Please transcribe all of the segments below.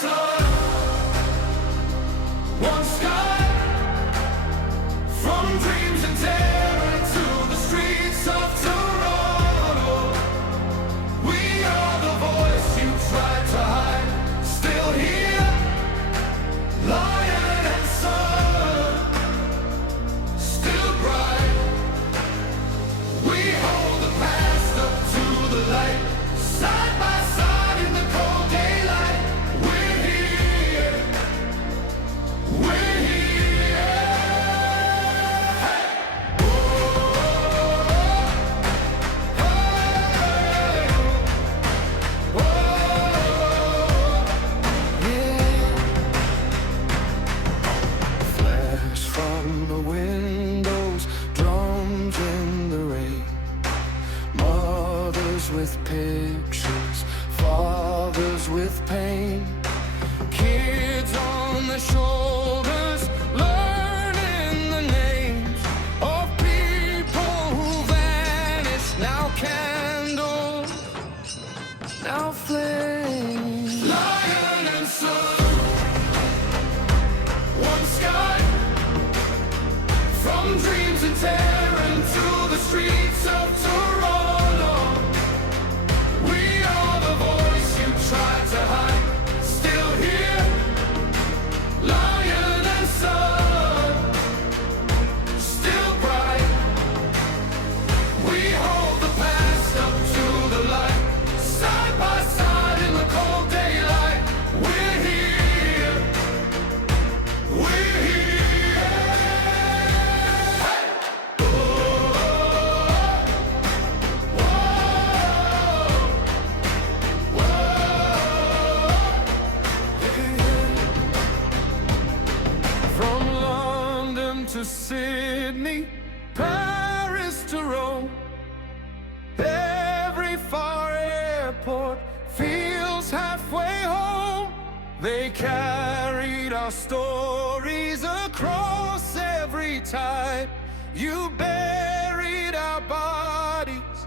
sun, one sky, from dreams and terror to the streets of Toronto. We are the voice you tried to hide, still here, lion and sun, still bright. We hold the past up to the light, side by side in the cold daylight. We're here, we're here. Hey! Whoa, hey! Whoa, yeah. Flash from the windows, drums in the rain, mothers with pictures, fathers with pain, kids on the shoulders, learning the names of people who vanished. Now candles, now flames. Lion and sun, one sky, from dreams and terror into the streets of Toronto. We are the voice you tried to hide, still here, lion and sun, still bright. We hold the past up to the light, side by side in the cold daylight. We're here, we're here. Hey! From London to Sydney, Paris to Rome, every far airport feels halfway home. They carried our stories across every tide. You buried our bodies,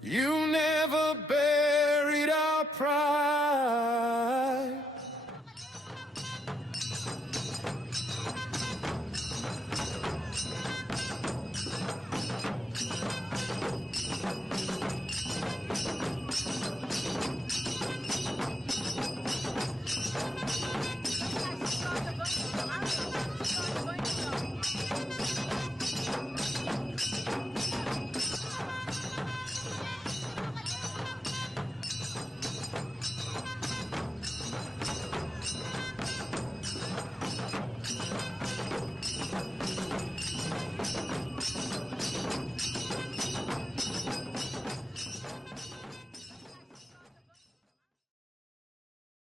you never buried our pride.